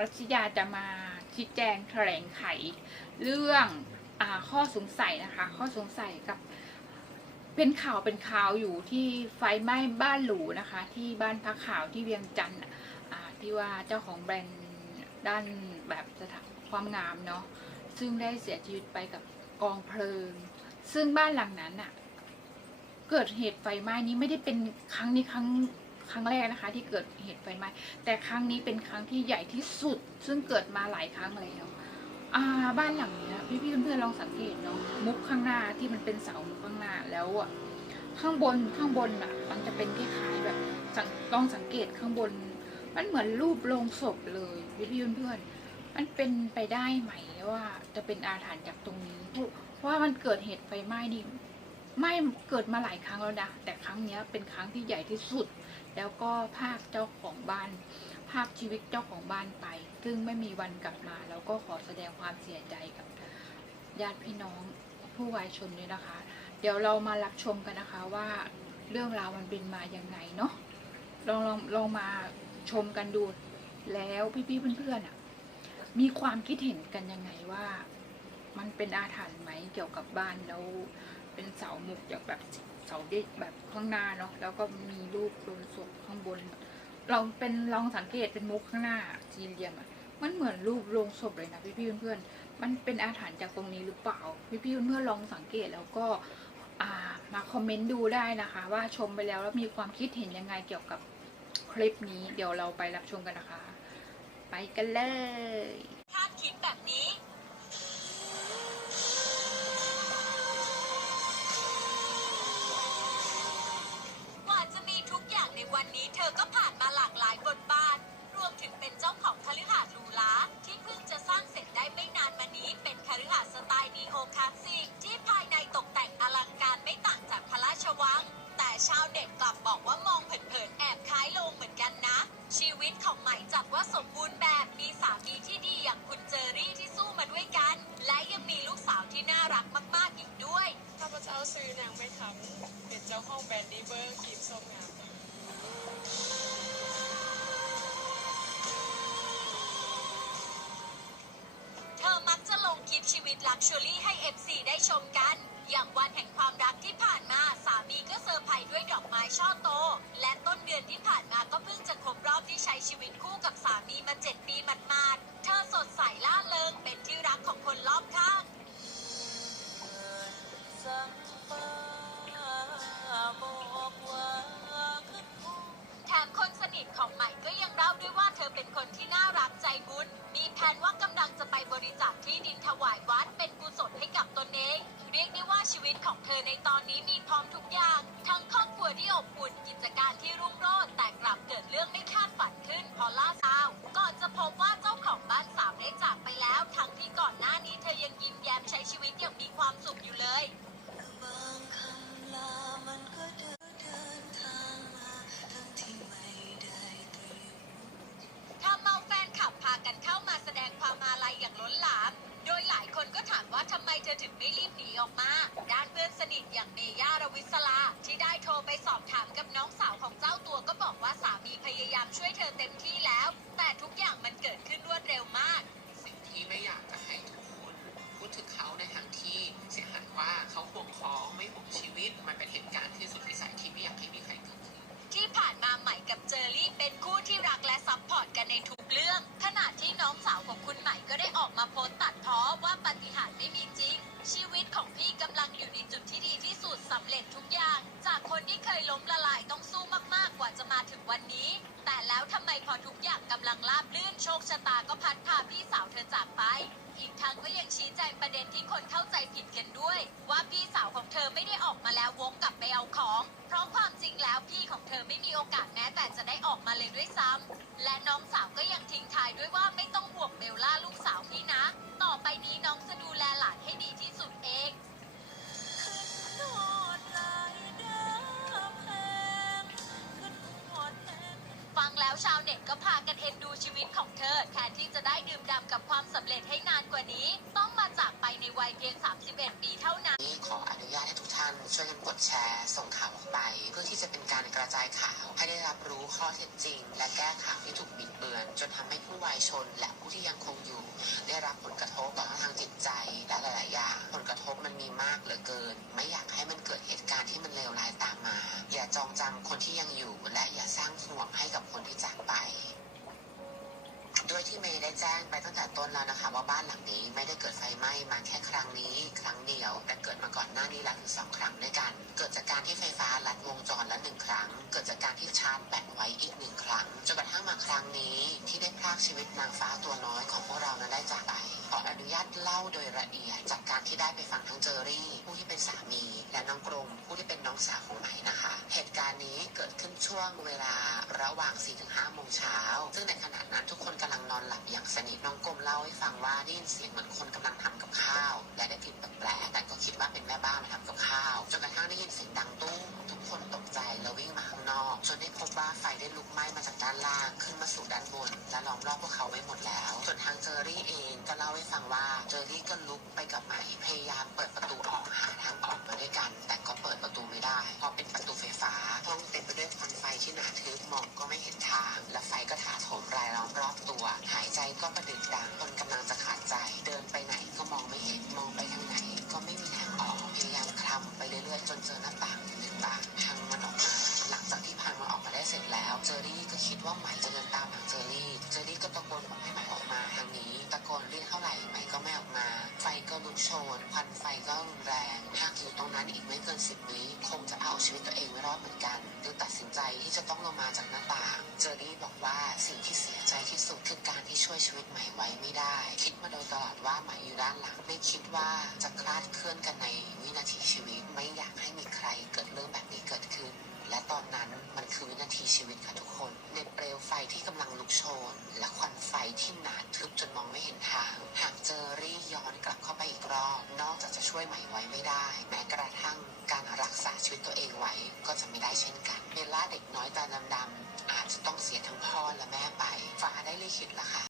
รัชยาจะมาชี้แจงแถลงไข เรื่องอข้อสงสัยนะคะ ข้อสงสัยกับเป็นข่าวเป็นข่าวอยู่ที่ไฟไหม้บ้านหรูนะคะ ที่บ้านพักข่าวที่เวียงจันทร์ที่ว่าเจ้าของแบรนด์ด้านแบบสถาความงามเนาะซึ่งได้เสียชีวิตไปกับกองเพลิง ซึ่งบ้านหลังนั้นอะเกิดเหตุไฟไหม้นี้ไม่ได้เป็นครั้งนี้ครั้ง ครั้งแรกนะคะ ที่เกิดเหตุไฟไหม้แต่ครั้งนี้เป็นครั้งที่ใหญ่ที่สุด ซึ่งเกิดมาหลายครั้งแล้วอ่าบ้านหลังเนี้ยพี่พี่ๆเพื่อนๆลองสังเกตเนาะมุกข้างหน้าที่มันเป็นเสามุกข้างหน้าแล้วอะข้างบนข้างบนอะมันจะเป็นคล้ายๆแบบสังลองสังเกตข้างบน มันเหมือนรูปโลงศพเลยพี่พี่ๆเพื่อนๆมันเป็นไปได้ไหมว่าจะเป็นอาถรรพ์จากตรงนี้เพราะเพราะว่ามันเกิดเหตุไฟไหม้นี่ ไม้เกิดมาหลายครั้งแล้วนะแต่ครั้งนี้เป็นครั้งที่ใหญ่ที่สุด แล้วก็ภาคเจ้าของบ้าน ภาคชีวิตเจ้าของบ้านไป ซึ่งไม่มีวันกลับมา แล้วก็ขอแสดงความเสียใจกับญาติพี่น้องผู้วายชนด้วยนะคะ เดี๋ยวเรามารับชมกันนะคะว่าเรื่องราวมันเป็นมาอยังไงเนาะลองลองลองมาชมกันดูแล้วพี่ๆเพื่อนๆอะมีความคิดเห็นกันยังไงว่า มันเป็นอาถรรพ์ไหมเกี่ยวกับบ้านแล้ว เป็นเสามุกจากแบบเสาเด็กแบบข้างหน้าเนาะแล้วก็มีรูปโลงศพข้างบนลองเป็นลองสังเกตเป็นมุกข้างหน้าสี่เหลี่ยมอะมันเหมือนรูปโลงศพเลยนะพี่พี่ๆเพื่อนๆมันเป็นอาถรรพ์จากตรงนี้หรือเปล่าพี่พี่ๆเพื่อนๆลองสังเกตแล้วก็มาคอมเมนต์ดูได้นะคะ ว่าชมไปแล้วแล้วมีความคิดเห็นยังไงเกี่ยวกับคลิปนี้ เดี๋ยวเราไปรับชมกันนะคะ ไปกันเลยคาดคิดแบบนี้ วันนี้เธอก็ผ่านมาหลากหลายบทบาท รวมถึงเป็นเจ้าของคฤหาสน์หรูหราที่เพิ่งจะสร้างเสร็จได้ไม่นานมานี้ เป็นคฤหาสน์สไตล์นีโอคลาสสิกที่ภายในตกแต่งอลังการไม่ต่างจากพระราชวัง แต่ชาวเน็ตกลับบอกว่ามองเผินๆแอบคล้ายโลงเหมือนกันนะ ชีวิตของใหม่จัดว่าสมบูรณ์แบบมีสามีที่ดีอย่างคุณเจอรี่ที่สู้มาด้วยกัน และยังมีลูกสาวที่น่ารักมากๆอีกด้วยข้าพเจ้าซื้อนางไม่ทำเป็นเจ้าของแบรนด์ดีเบอร์กินส้มงาม เธอมักจะลงคลิปชีวิตลักชัวรี่ให้ FC ได้ชมกัน อย่างวันแห่งความรักที่ผ่านมาสามีก็เซอร์ไพรส์ด้วยดอกไม้ช่อโต และต้นเดือนที่ผ่านมาก็เพิ่งจะครบรอบที่ใช้ชีวิตคู่กับสามีมา 7 ปี อเป็นคนที่น่ารักใจบุญ มีแผนว่ากำลังจะไปบริจาคที่ดินถวายวัดเป็นกุศลให้กับตนเอง เรียกได้ว่าชีวิตของเธอในตอนนี้มีพร้อมทุกอย่าง ทั้งครอบครัว สนิทอย่างเมย่ารวิศลา ที่ได้โทรไปสอบถามกับน้องสาวของเจ้าตัวก็บอกว่าสามีพยายามช่วยเธอเต็มที่แล้ว แต่ทุกอย่างมันเกิดขึ้นรวดเร็วมาก สิ่งที่ไม่อยากจะให้ทุกคนพูดถึงเขาในทางที่เสีย อทุกอย่างกำลังลาบลื่นโชคชะตาก็พัดพาพี่สาวเธอจากไป อีกทั้งก็ยังชี้แจงประเด็นที่คนเข้าใจผิดกันด้วย ว่าพี่สาวของเธอไม่ได้ออกมาแล้ววงกลับไปเอาของ เพราะความจริงแล้วพี่ของเธอไม่มีโอกาสแม้แต่จะได้ออกมาเลยด้วยซ้ำและน้องสาวก็ยังทิ้งท้ายด้วยว่าไม่ต้องห่วงเบลล่า ก็พากันเอ็นดูชีวิตของเธอ แทนที่จะได้ดื่มด่ำกับความสำเร็จให้นานกว่านี้ ต้องมาจากไปในวัยเพียง 31 ปีเท่านั้นนี้ขออนุญาตให้ทุกท่านช่วยกันกดแชร์ ส่งข่าวออกไป เพื่อที่จะเป็นการกระจายข่าว ให้ได้รับรู้ข้อเท็จจริง และแก้ข่าวที่ถูกบิดเบือน จนทำให้ผู้วายชน และผู้ที่ยังคงอยู่ ได้รับผลกระทบทั้งทางจิตใจและหลาย ๆ อย่าง ผลกระทบมันมีมากเหลือเกิน ไม่อยากให้มันเกิดเหตุการณ์ที่มันเลวร้ายตามมา อย่าจองจำคนที่ยังอยู่และอย่าสร้างห่วงให้กับ แต่ต้นแล้วนะคะว่าบ้านหลังนี้ไม่ได้เกิดไฟไหม้มาแค่ครั้งนี้ ครั้งเดียว แต่เกิดมาก่อนหน้านี้แล้วถึงสองครั้งด้วยกัน เกิดจากการที่ไฟฟ้าลัดวงจรละหนึ่งครั้ง เกิดจากการที่ชาร์จแบตไว้อีกหนึ่งครั้งจนกระทั่งมาครั้งนี้ที่ได้พรากชีวิตนางฟ้าตัวน้อยของพวกเรานั้นได้จากไปขออนุญาตเล่าโดยละเอียด จากการที่ได้ไปฟังทั้งเจอรี่ ผู้ที่เป็นสามี และน้องกรมผู้ที่เป็นน้องสาวของไหมนะคะเหตุ ช่วงเวลาระหว่าง 4-5 โมงเช้า ซึ่งในขณะนั้นทุกคนกำลังนอนหลับอย่างสนิท น้องกรมเล่าให้ฟังว่าได้ยินเสียงเหมือนคนกำลังทำกับข้าว และได้กลิ่นแปลกๆแต่ก็คิดว่าเป็นแม่บ้านมาทำกับข้าว จนกระทั่งได้ยินเสียงดังตุ้มทุกคนตกใจแล้ววิ่งมาข้างนอก จนได้พบว่าไฟได้ลุกไหม้มาจากด้านล่างขึ้นมาสู่ด้านบน และล้อมรอบพวกเขาไว้หมดแล้วส่วนทางเจอรี่เองก็เล่าให้ฟังว่าเจอรี่ก็ลุกไปกับไหมพยายามเปิดประตู โชนควันไฟก็รุนแรง หากอยู่ตรงนั้นอีกไม่เกินสิบวิคงจะเอาชีวิตตัวเองไม่รอดเหมือนกันจึงตัดสินใจที่จะต้องลงมาจากหน้าต่าง เจอรี่บอกว่าสิ่งที่เสียใจที่สุดคือการที่ช่วยชีวิตใหม่ไว้ไม่ได้ คิดมาโดยตลอดว่าใหม่อยู่ด้านหลัง ไม่คิดว่าจะคลาดเคลื่อนกันในวินาทีชีวิต ไม่อยากให้มีใครเกิดเรื่องแบบนี้เกิดขึ้น และตอนนั้นมันคือวินาทีชีวิตค่ะทุกคน ในเปลวไฟที่กำลังลุกโชน และควันไฟที่หนาทึบจนมองไม่เห็น ช่วยใหม่ไว้ไม่ได้ แม้กระทั่งการรักษาชีวิตตัวเองไว้ก็จะไม่ได้เช่นกันเบลล่าเด็กน้อยตาดำๆอาจจะต้องเสียทั้งพ่อและแม่ไปฟ้าได้ลิขิตแล้วค่ะ